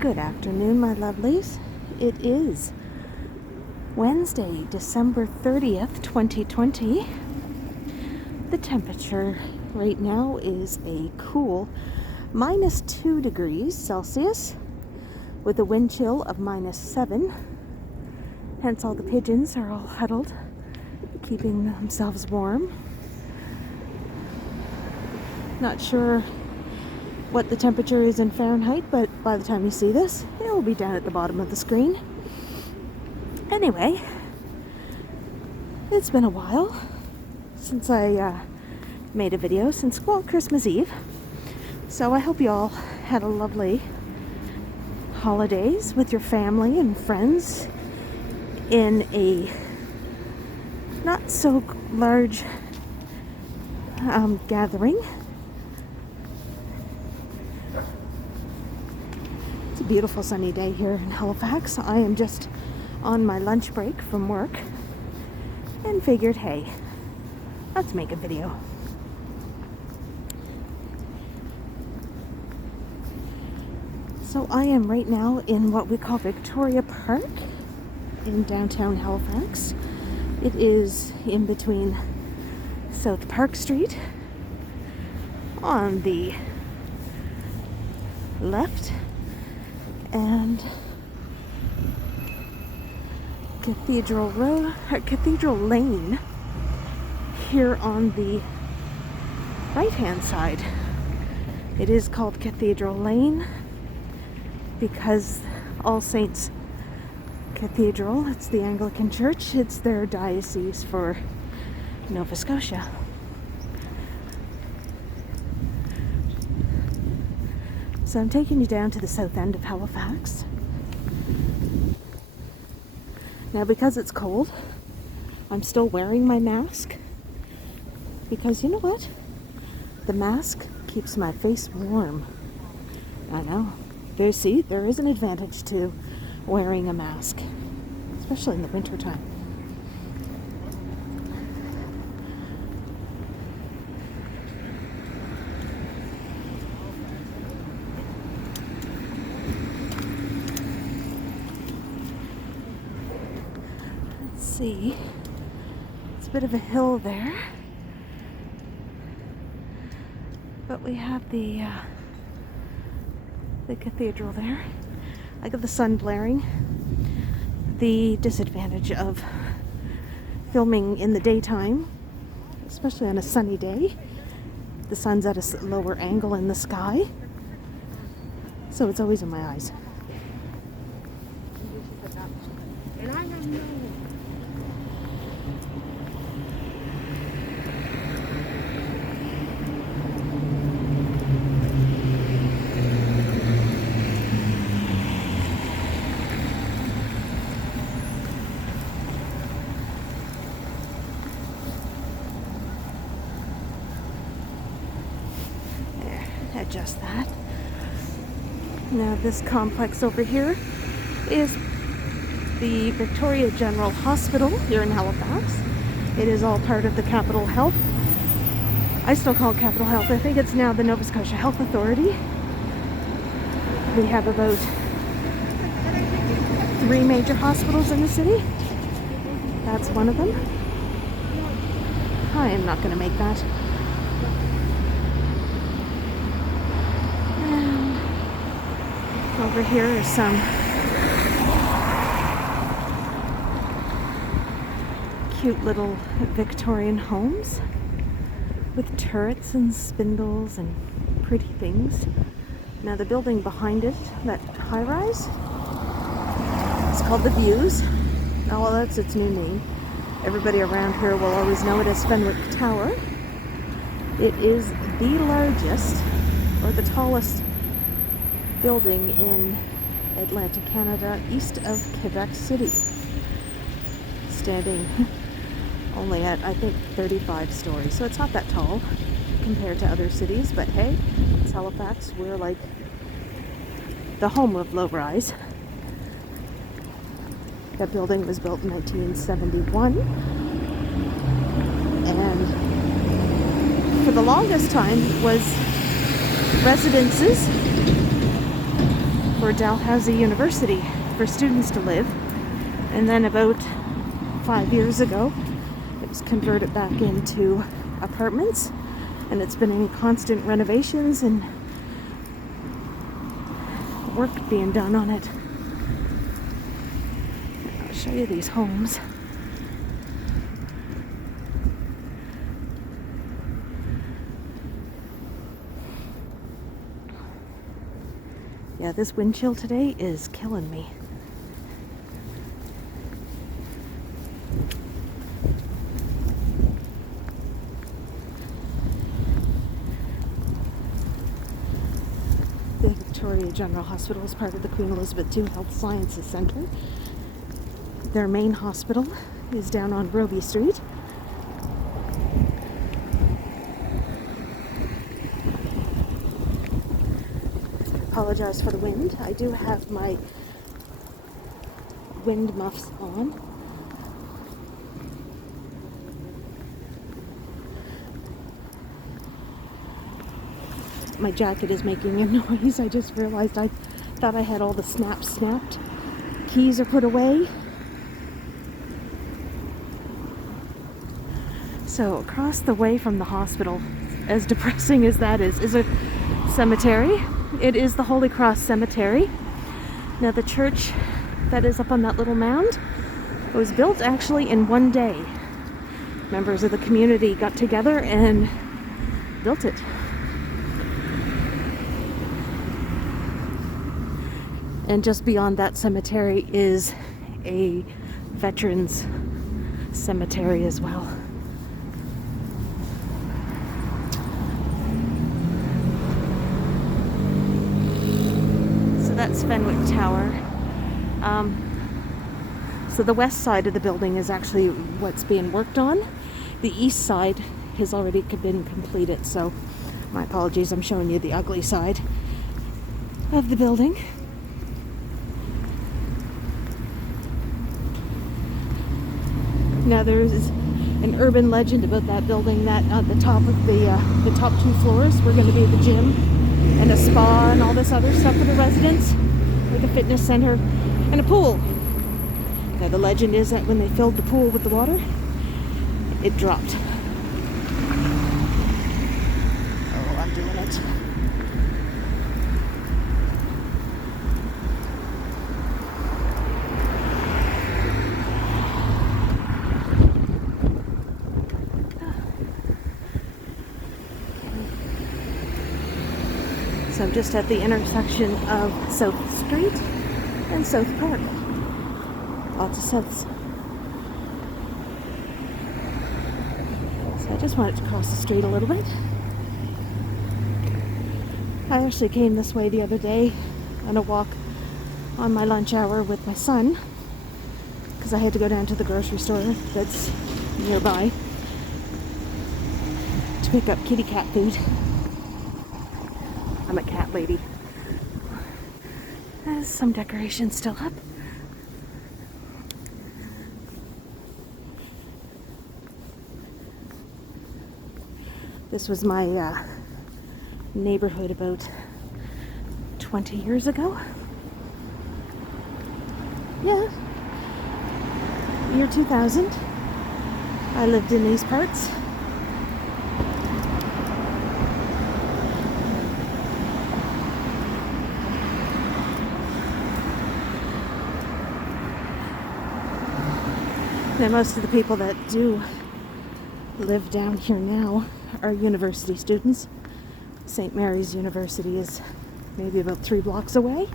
Good afternoon, my lovelies. It is Wednesday, December 30th, 2020. The temperature right now is a cool -2 degrees Celsius with a wind chill of -7. Hence all the pigeons are all huddled, keeping themselves warm. Not sure what the temperature is in Fahrenheit, but by the time you see this, it will be down at the bottom of the screen. Anyway, it's been a while since I made a video, since Christmas Eve. So I hope you all had a lovely holidays with your family and friends in a not so large gathering. It's a beautiful sunny day here in Halifax. I am just on my lunch break from work and figured, hey, let's make a video. So I am right now in what we call Victoria Park in downtown Halifax. It is in between South Park Street on the left and Cathedral Lane here on the right-hand side. It is called Cathedral Lane because All Saints Cathedral, it's the Anglican Church, it's their diocese for Nova Scotia. So I'm taking you down to the south end of Halifax. Now, because it's cold, I'm still wearing my mask because you know what? The mask keeps my face warm. I know. There is an advantage to wearing a mask, especially in the wintertime. See, it's a bit of a hill there, but we have the cathedral there. I got the sun blaring. The disadvantage of filming in the daytime, especially on a sunny day, the sun's at a lower angle in the sky, so it's always in my eyes. Adjust that. Now this complex over here is the Victoria General Hospital here in Halifax. It is all part of the Capital Health. I still call it Capital Health. I think it's now the Nova Scotia Health Authority. We have about 3 major hospitals in the city. That's one of them. I am not going to make that. Over here are some cute little Victorian homes with turrets and spindles and pretty things. Now the building behind it, that high-rise, it's called The Views. Oh, well, that's its new name. Everybody around here will always know it as Fenwick Tower. It is the largest or the tallest building in Atlantic Canada, east of Quebec City, standing only at, I think, 35 stories. So it's not that tall compared to other cities, but hey, it's Halifax. We're like the home of low-rise. That building was built in 1971, and for the longest time was residences for Dalhousie University for students to live. And then about 5 years ago, it was converted back into apartments, and it's been in constant renovations and work being done on it. I'll show you these homes. Yeah, this wind chill today is killing me. The Victoria General Hospital is part of the Queen Elizabeth II Health Sciences Centre. Their main hospital is down on Robie Street. Apologize for the wind. I do have my wind muffs on. My jacket is making a noise. I just realized I thought I had all the snaps snapped. Keys are put away. So across the way from the hospital, as depressing as that is a cemetery. It is the Holy Cross Cemetery. Now the church that is up on that little mound was built actually in one day. Members of the community got together and built it. And just beyond that cemetery is a veterans cemetery as well. That's Fenwick Tower. So the west side of the building is actually what's being worked on. The east side has already been completed, so my apologies, I'm showing you the ugly side of the building. Now there's an urban legend about that building that at the top of the top 2 floors were going to be the gym and a spa and all this other stuff for the residents, like a fitness center and a pool. Now the legend is that when they filled the pool with the water, it dropped. Oh, I'm doing it. So I'm just at the intersection of South Street and South Park. Lots of Souths. So I just wanted to cross the street a little bit. I actually came this way the other day on a walk on my lunch hour with my son because I had to go down to the grocery store that's nearby to pick up kitty cat food. I'm a cat lady. There's some decorations still up. This was my neighborhood about 20 years ago. Yeah. Year 2000. I lived in these parts. Now, most of the people that do live down here now are university students. St. Mary's University is maybe about 3 blocks away.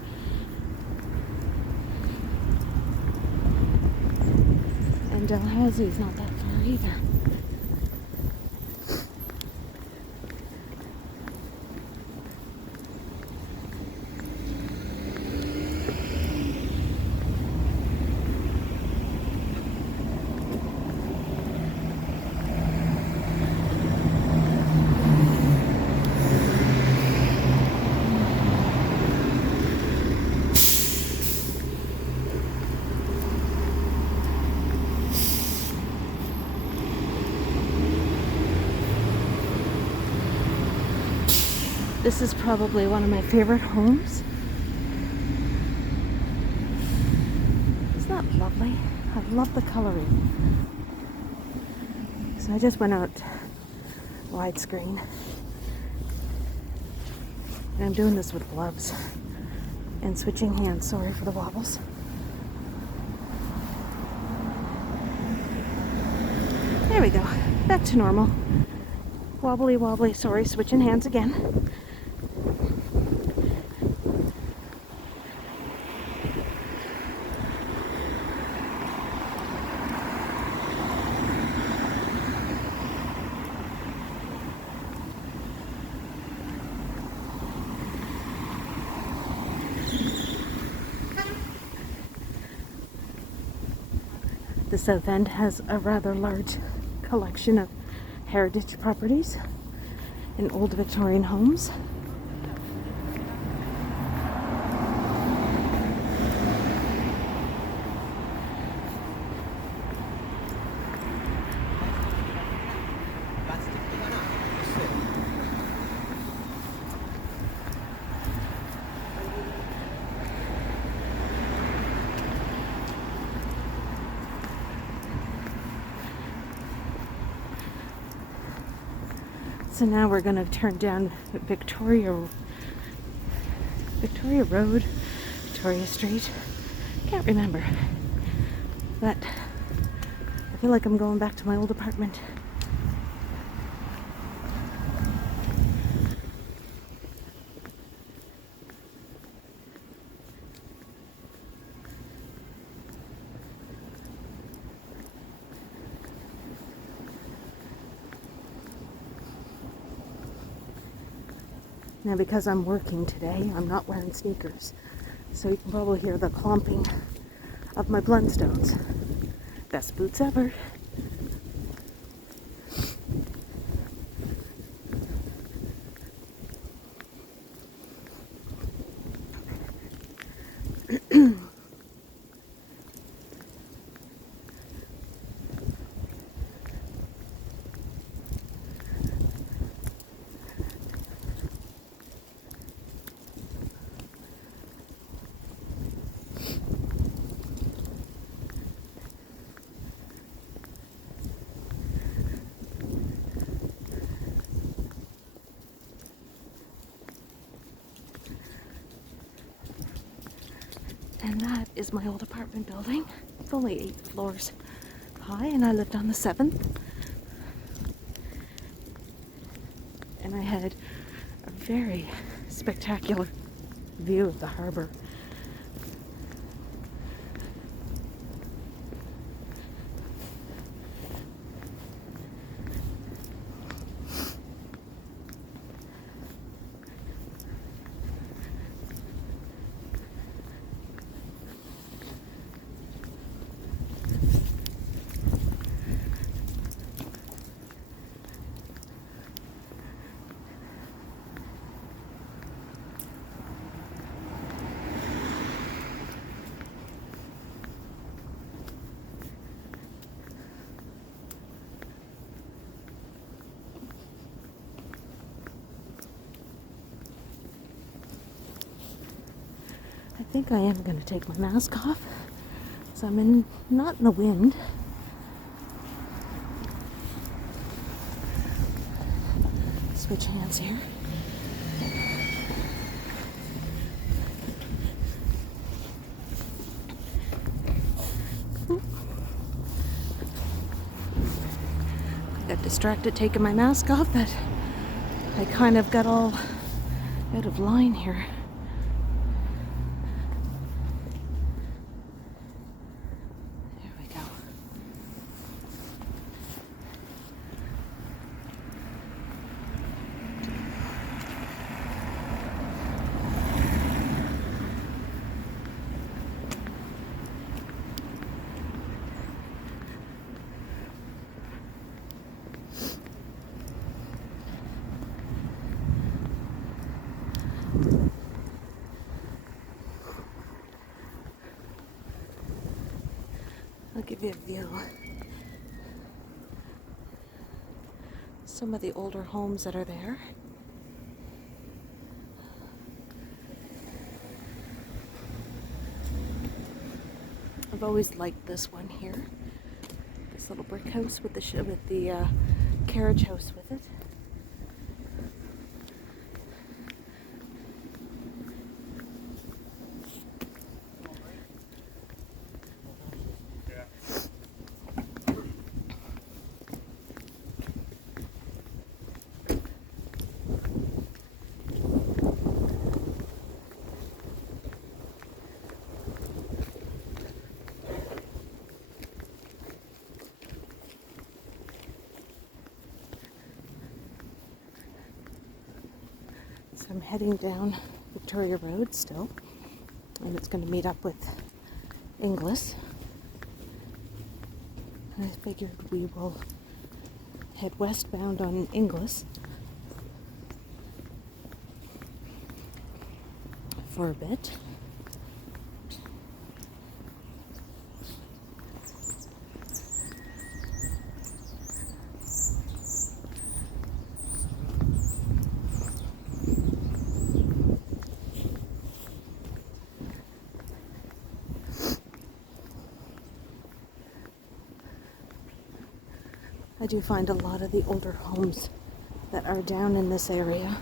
And Dalhousie is not that far either. This is probably one of my favorite homes lovely? I love the coloring. So I just went out widescreen. And I'm doing this with gloves and switching hands. Sorry for the wobbles. There we go. Back to normal. Wobbly, wobbly. Sorry, switching hands again. The Southend has a rather large collection of heritage properties and old Victorian homes. So now we're going to turn down Victoria Road, Victoria Street. Can't remember. But I feel like I'm going back to my old apartment. Now, because I'm working today, I'm not wearing sneakers, so you can probably hear the clomping of my Blundstones. Best boots ever. And that is my old apartment building. It's only 8 floors high, and I lived on the 7th. And I had a very spectacular view of the harbor. I think I am going to take my mask off, so I'm not in the wind. Switch hands here. I got distracted taking my mask off, but I kind of got all out of line here. I'll give you a view. Some of the older homes that are there. I've always liked this one here. This little brick house with the carriage house with it. So I'm heading down Victoria Road still, and it's going to meet up with Inglis. I figured we will head westbound on Inglis for a bit. I do find a lot of the older homes that are down in this area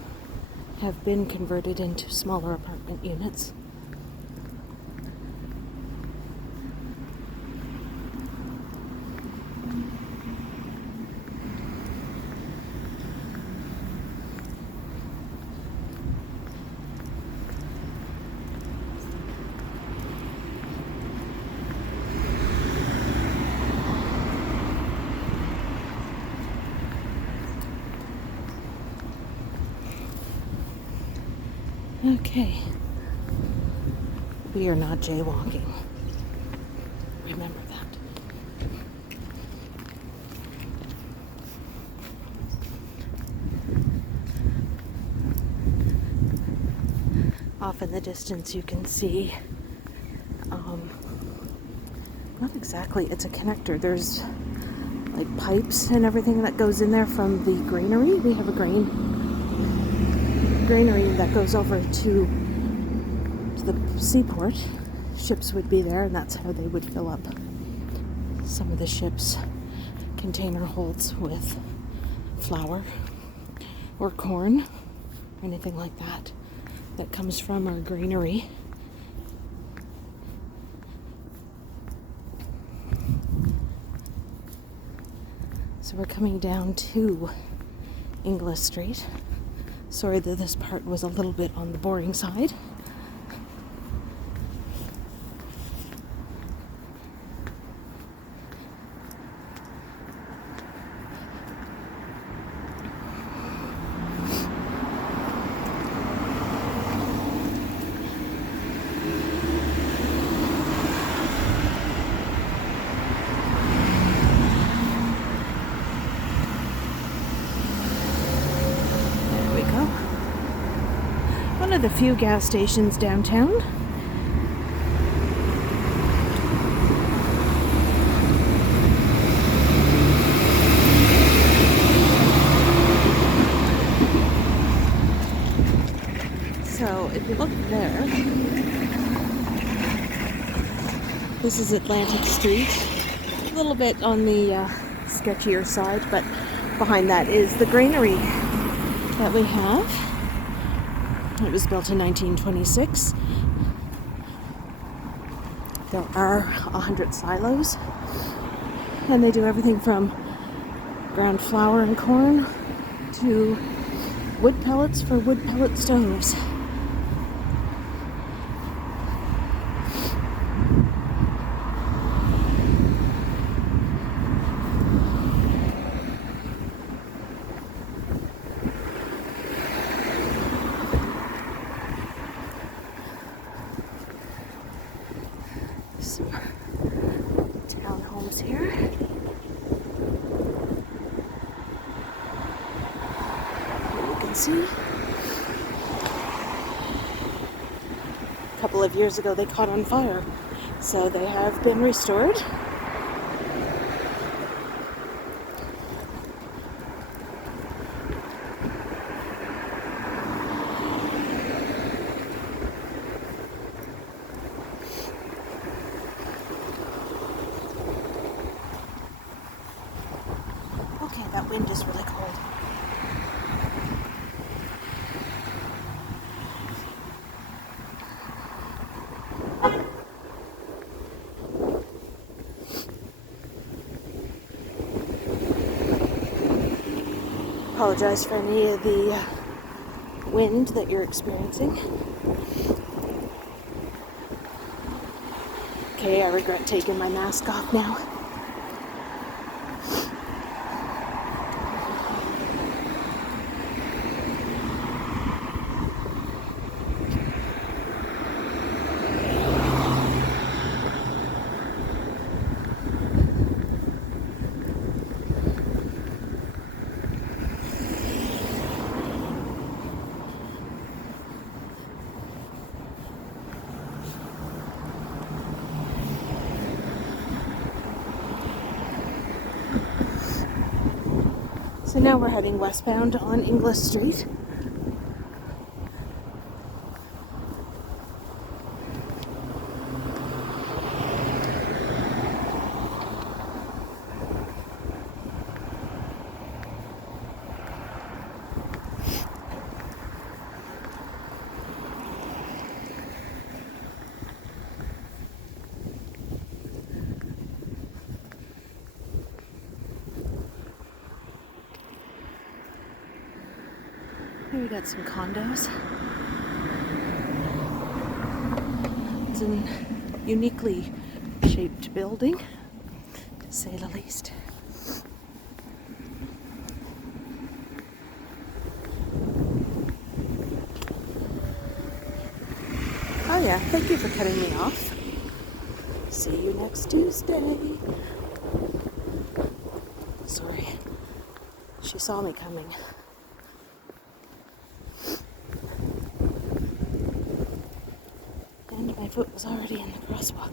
have been converted into smaller apartment units. Okay, we are not jaywalking. Remember that. Off in the distance you can see, not exactly, it's a connector. There's like pipes and everything that goes in there from the greenery. We have a greenery that goes over to the seaport. Ships would be there, and that's how they would fill up some of the ships' container holds with flour or corn, or anything like that that comes from our greenery. So we're coming down to Inglis Street. Sorry that this part was a little bit on the boring side. One of the few gas stations downtown. So if you look there, this is Atlantic Street. A little bit on the sketchier side, but behind that is the greenery that we have. It was built in 1926. There are 100 silos, and they do everything from ground flour and corn to wood pellets for wood pellet stoves. Some townhomes here. You can see. A couple of years ago they caught on fire, so they have been restored. wind is really cold. Apologize for any of the wind that you're experiencing. Okay, I regret taking my mask off now. So now we're heading westbound on Inglis Street. Here we got some condos. It's a uniquely shaped building, to say the least. Oh yeah, thank you for cutting me off. See you next Tuesday. Sorry, she saw me coming. And my foot was already in the crosswalk.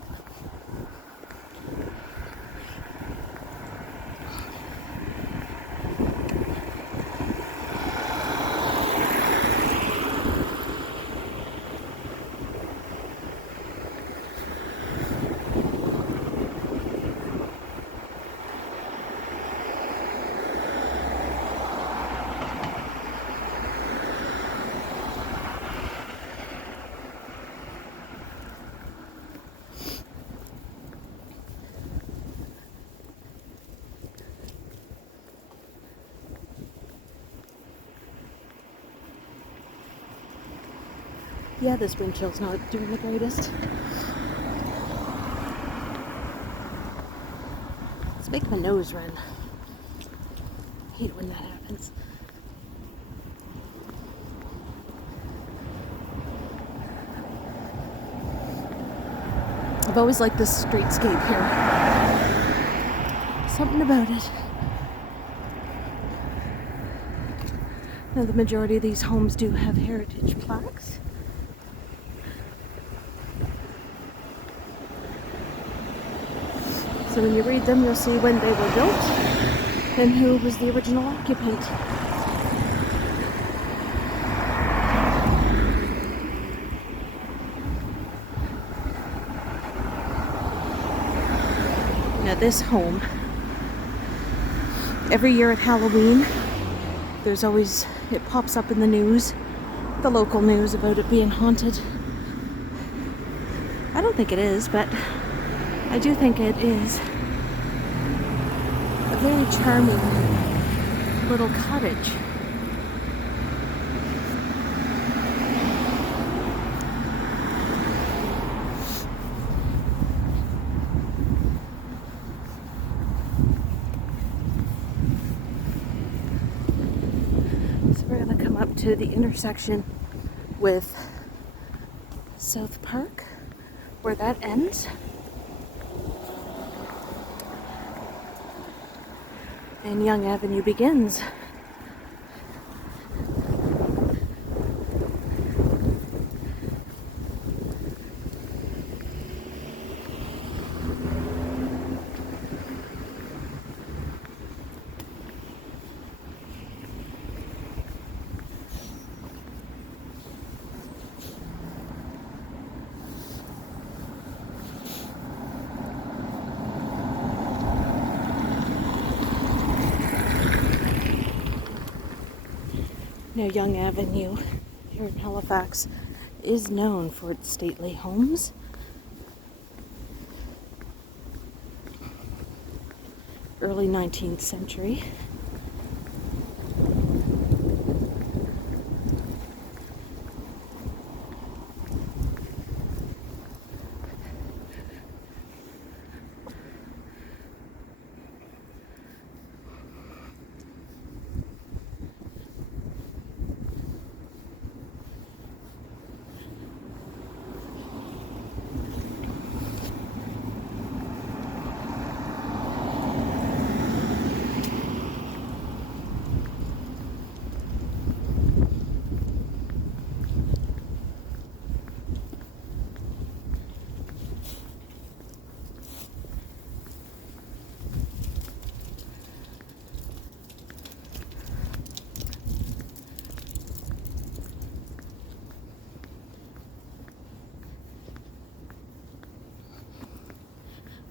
Yeah, this wind chill's not doing the greatest. Let's make my nose run. I hate it when that happens. I've always liked this streetscape here. Something about it. Now, the majority of these homes do have heritage plaques. So when you read them, you'll see when they were built and who was the original occupant. Now this home, every year at Halloween, there's always, it pops up in the news, the local news, about it being haunted. I don't think it is, but I do think it is a very charming little cottage. So we're going to come up to the intersection with South Park, where that ends. And Young Avenue begins. Young Avenue here in Halifax is known for its stately homes. Early 19th century.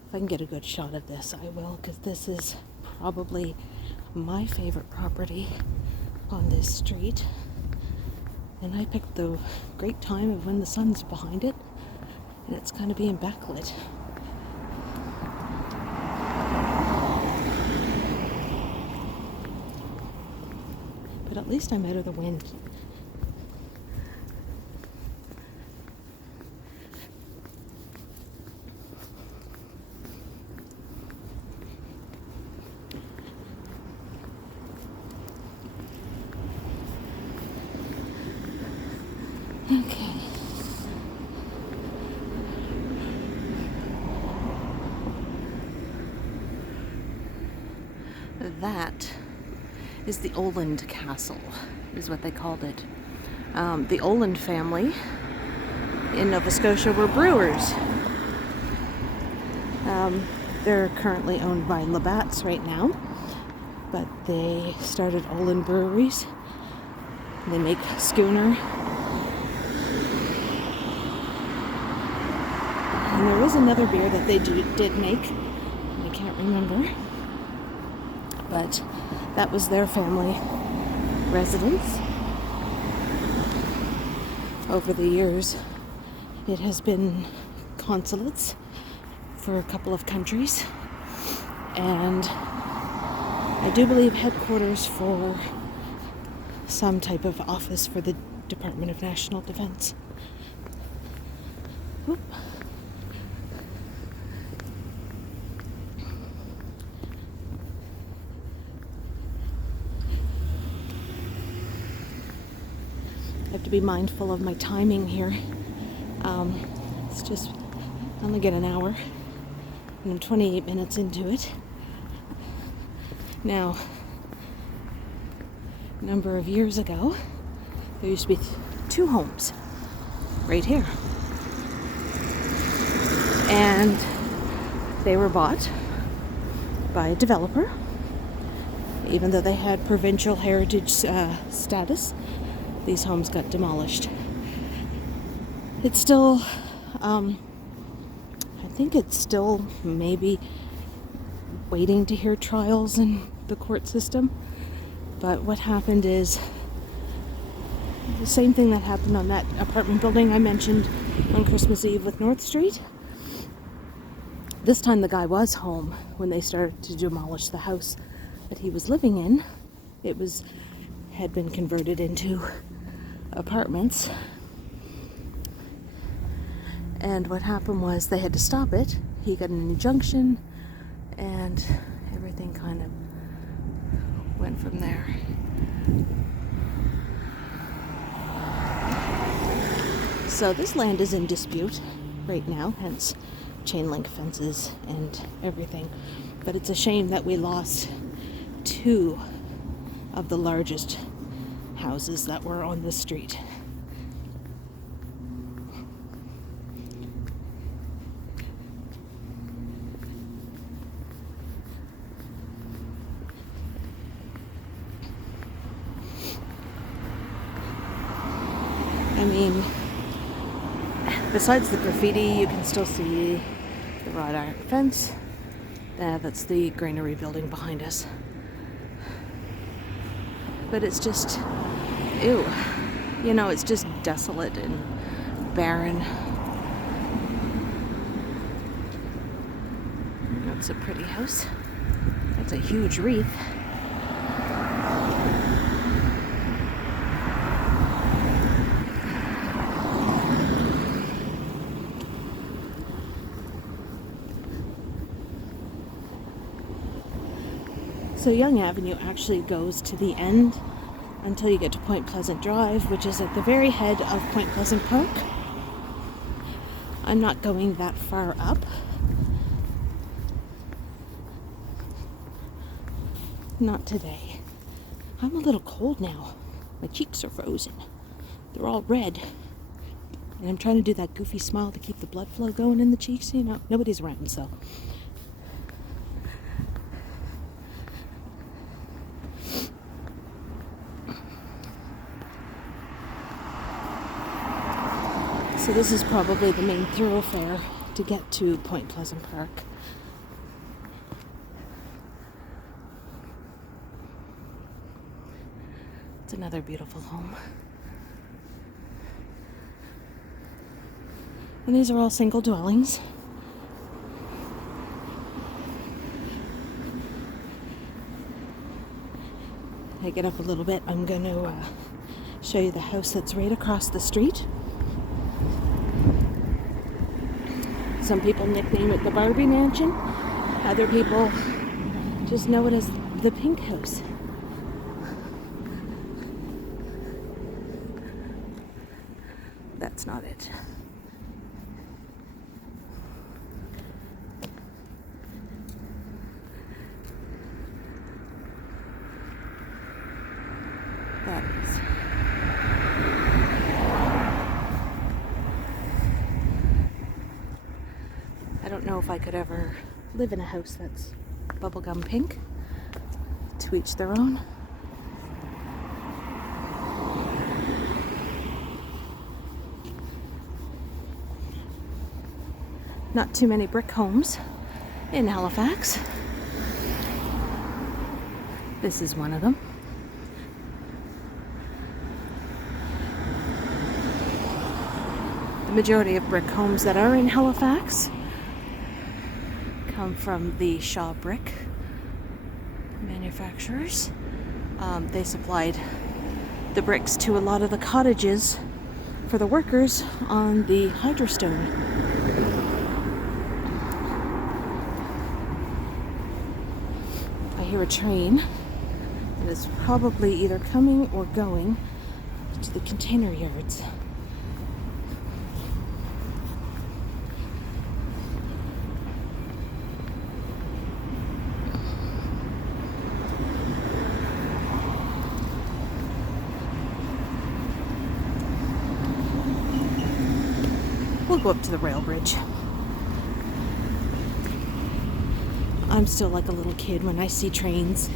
If I can get a good shot of this, I will, because this is probably my favorite property on this street. And I picked the great time of when the sun's behind it, and it's kind of being backlit. But at least I'm out of the wind. Okay. That is the Oland Castle, is what they called it. The Oland family in Nova Scotia were brewers. They're currently owned by Labatt's right now, but they started Oland breweries. They make schooner. And there is another beer that they did make. I can't remember. But that was their family residence. Over the years, it has been consulates for a couple of countries. And I do believe headquarters for some type of office for the Department of National Defense. Whoop. I have to be mindful of my timing here. It's just, I only get an hour, and I'm 28 minutes into it. Now, a number of years ago, there used to be two homes right here. And they were bought by a developer, even though they had provincial heritage status. These homes got demolished. It's still, I think it's still maybe waiting to hear trials in the court system. But what happened is the same thing that happened on that apartment building I mentioned on Christmas Eve with North Street. This time the guy was home when they started to demolish the house that he was living in. It had been converted into apartments. And what happened was they had to stop it. He got an injunction, and everything kind of went from there. So this land is in dispute right now, hence chain link fences and everything. But it's a shame that we lost two of the largest houses that were on the street. I mean, besides the graffiti, you can still see the wrought iron fence. That's the greenery building behind us. But it's just Ew. You know, it's just desolate and barren. That's a pretty house. That's a huge wreath. So Young Avenue actually goes to the end until you get to Point Pleasant Drive, which is at the very head of Point Pleasant Park. I'm not going that far up. Not today. I'm a little cold now. My cheeks are frozen. They're all red. And I'm trying to do that goofy smile to keep the blood flow going in the cheeks. You know, nobody's around, so. So this is probably the main thoroughfare to get to Point Pleasant Park. It's another beautiful home. And these are all single dwellings. I get up a little bit, I'm going to show you the house that's right across the street. Some people nickname it the Barbie Mansion. Other people just know it as the Pink House. That's not it. That is. I don't know if I could ever live in a house that's bubblegum pink. To each their own. Not too many brick homes in Halifax. This is one of them. The majority of brick homes that are in Halifax come from the Shaw brick manufacturers. They supplied the bricks to a lot of the cottages for the workers on the Hydrostone. I hear a train that is probably either coming or going to the container yards. We'll go up to the rail bridge. I'm still like a little kid when I see trains.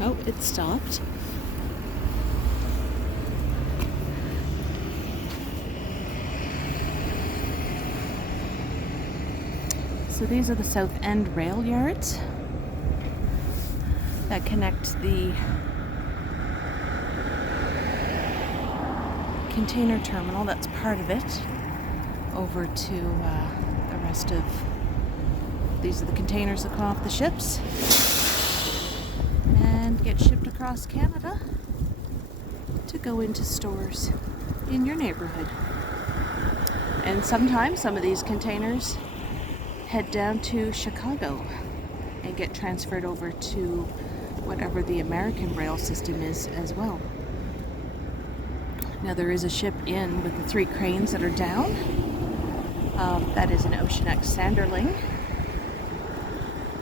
Oh, it stopped. So these are the Southend rail yards that connect the container terminal, that's part of it, over to the rest of, these are the containers that come off the ships and get shipped across Canada to go into stores in your neighborhood. And sometimes some of these containers head down to Chicago and get transferred over to whatever the American rail system is as well. Now there is a ship in with the 3 cranes that are down. That is an Ocean X Sanderling,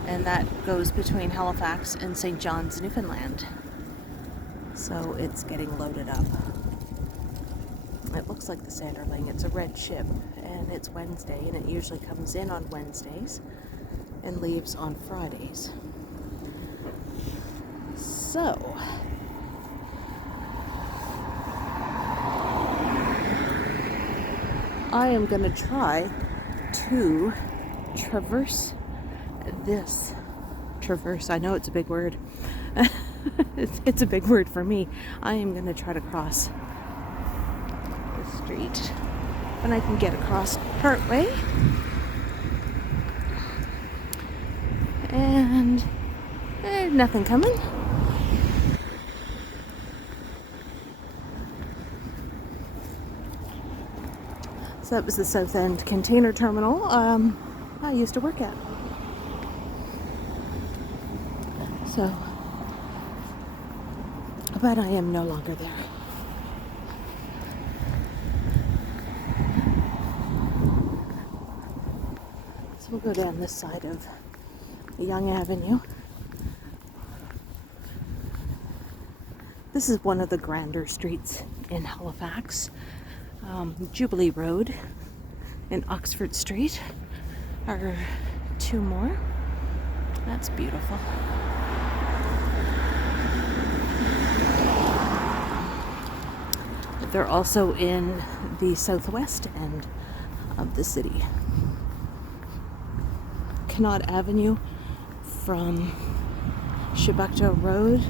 and that goes between Halifax and St. John's, Newfoundland. So it's getting loaded up. It looks like the Sanderling. It's a red ship, and it's Wednesday, and it usually comes in on Wednesdays and leaves on Fridays. So I am going to try to traverse this. Traverse, I know it's a big word. It's a big word for me. I am going to try to cross the street. And I can get across part way. And nothing coming. So that was the Southend container terminal I used to work at. So, but I am no longer there. So we'll go down this side of Young Avenue. This is one of the grander streets in Halifax. Jubilee Road and Oxford Street are two more. That's beautiful. They're also in the southwest end of the city. Connaught Avenue from Chebucto Road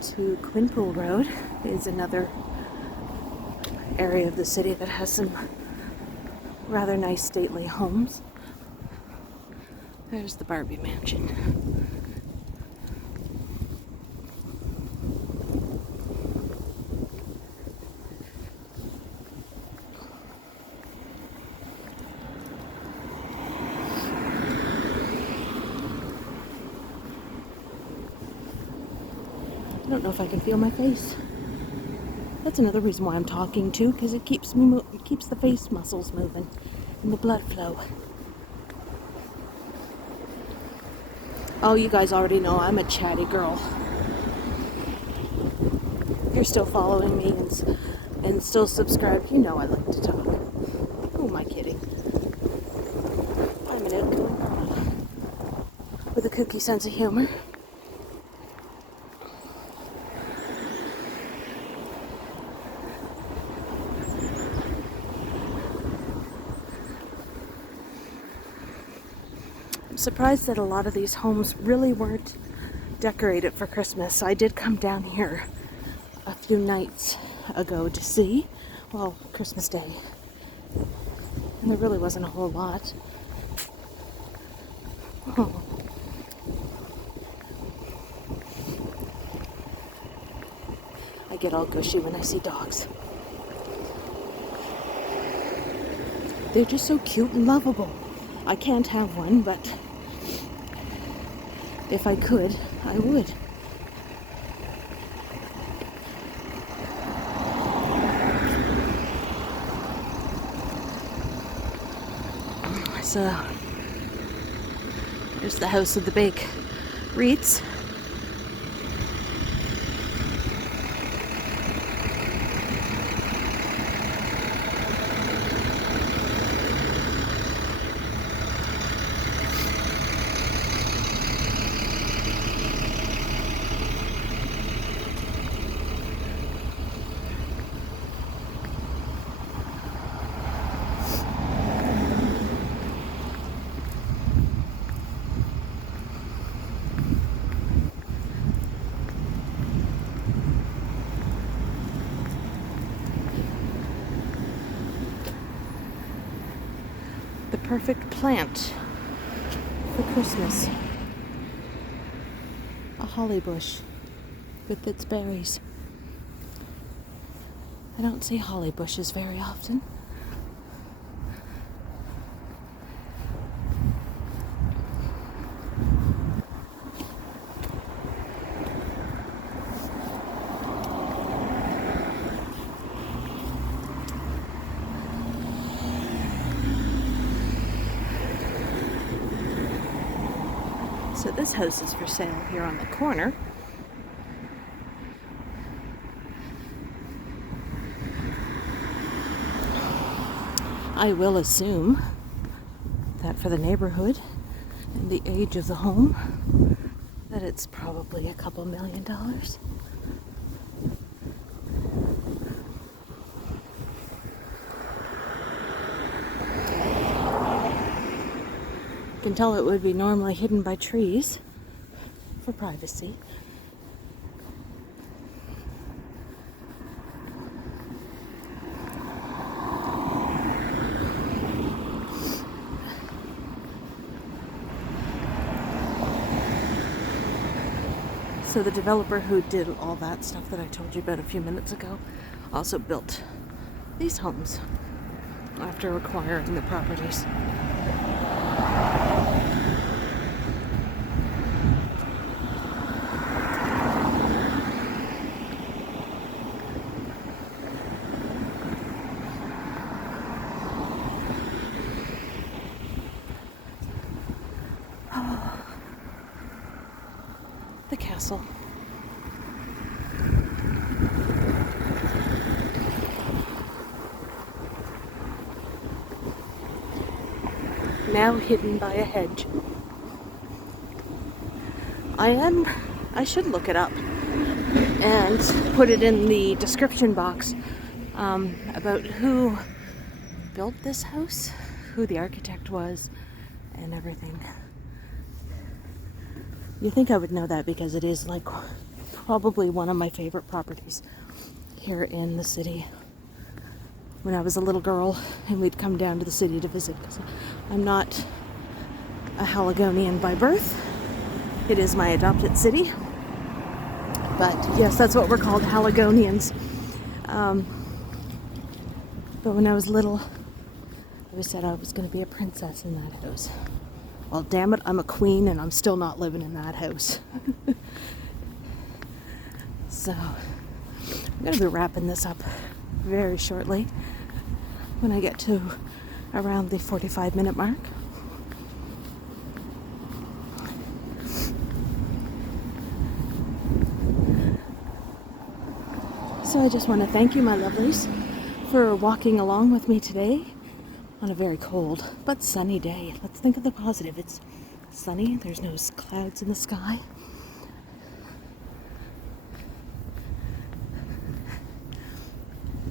to Quinpool Road is another area of the city that has some rather nice stately homes. There's the Barbie Mansion. I don't know if I can feel my face. That's another reason why I'm talking too, because it keeps it keeps the face muscles moving and the blood flow. Oh, you guys already know I'm a chatty girl. If you're still following me and still subscribed, you know I like to talk. Who am I kidding? I'm an outgoing girl with a kooky sense of humor. Surprised that a lot of these homes really weren't decorated for Christmas. I did come down here a few nights ago to see, well, Christmas Day, and there really wasn't a whole lot. Oh. I get all gushy when I see dogs. They're just so cute and lovable. I can't have one, but if I could, I would. So, there's the house of the big Reeds. Perfect plant for Christmas. A holly bush with its berries. I don't see holly bushes very often. So this house is for sale here on the corner. I will assume that for the neighborhood and the age of the home, that it's probably a couple $1 million. can tell it would be normally hidden by trees for privacy. So the developer who did all that stuff that I told you about a few minutes ago also built these homes after acquiring the properties. The castle. Now hidden by a hedge. I should look it up and put it in the description box about who built this house, who the architect was, and everything. You think I would know that because it is like probably one of my favorite properties here in the city. When I was a little girl and we'd come down to the city to visit, because I'm not a Haligonian by birth. It is my adopted city. But yes, that's what we're called, Haligonians. But when I was little, I always said I was going to be a princess in that house. Well, damn it, I'm a queen and I'm still not living in that house. So, I'm going to be wrapping this up very shortly when I get to around the 45-minute mark. So I just want to thank you, my lovelies, for walking along with me today on a very cold but sunny day. Let's think of the positive. It's sunny, there's no clouds in the sky.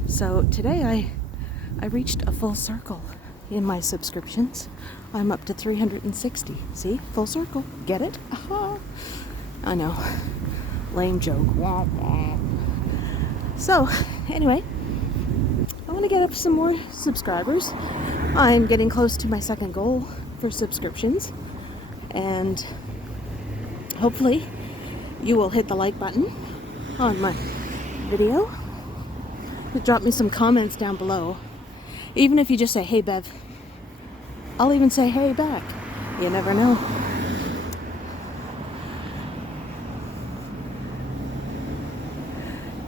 So today I reached a full circle in my subscriptions. I'm up to 360. See? Full circle. Get it? Aha. I know. Lame joke. Wah, wah. So, anyway, I want to get up some more subscribers. I'm getting close to my second goal for subscriptions, and hopefully you will hit the like button on my video. Drop me some comments down below. Even if you just say, hey Bev, I'll even say hey back. You never know.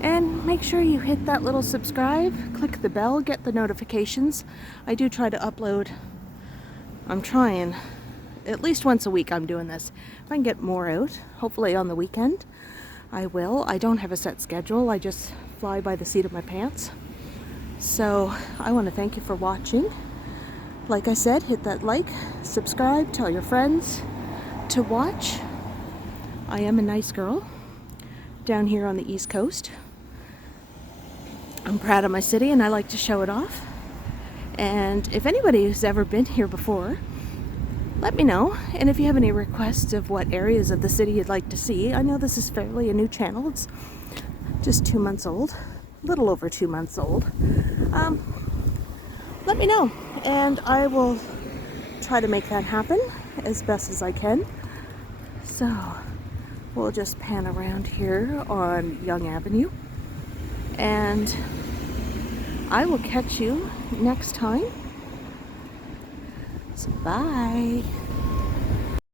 And make sure you hit that little subscribe, click the bell, get the notifications. I do try to upload. I'm trying. At least once a week I'm doing this. If I can get more out, hopefully on the weekend, I will. I don't have a set schedule. I just fly by the seat of my pants. So I want to thank you for watching. Like I said, hit that like, subscribe, tell your friends to watch. I am a nice girl down here on the East Coast. I'm proud of my city and I like to show it off. And if anybody who's ever been here before, let me know. And if you have any requests of what areas of the city you'd like to see, I know this is fairly a new channel. It's just 2 months old, a little over 2 months old. Let me know and I will try to make that happen as best as I can. So we'll just pan around here on Young Avenue and I will catch you next time. So bye.